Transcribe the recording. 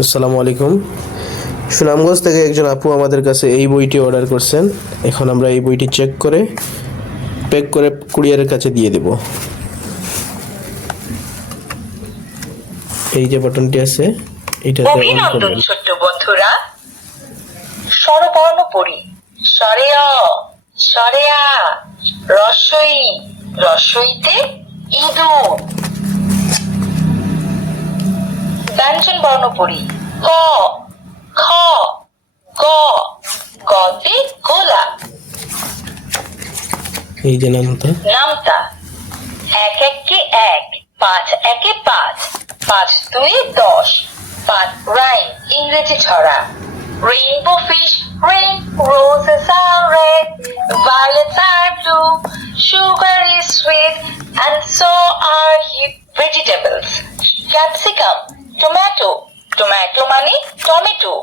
আসসালামু আলাইকুম। সুনামগঞ্জ থেকে একজন আপু আমাদের কাছে এই বইটি অর্ডার করছেন। এখন আমরা এই বইটি চেক করে প্যাক করে কুরিয়ারের কাছে দিয়ে দেব। এই যে বাটনটি আছে এটাতে অন অভিনন্দন করবেন। ছোট্ট বন্ধুরা, স্বরবর্ণ পড়ি। স্বরে অ, স্বরে আ, রস্বই, রস্বইতে ইঁদুর। ব্যঞ্জন বর্ণ পড়ি। ক, খ, গ, গতে গোলাপ। এই যে নামতা। নামতা। এক একে এক, পাঁচ একে পাঁচ, পাঁচ দুই 10, পাঁচ রাইম ইংরেজি ছড়া। Rainbow fish, rain, roses are red, violets are blue, sugar is sweet, and so are vegetables. Capsicum, tomato, tomato মানে টমেটো।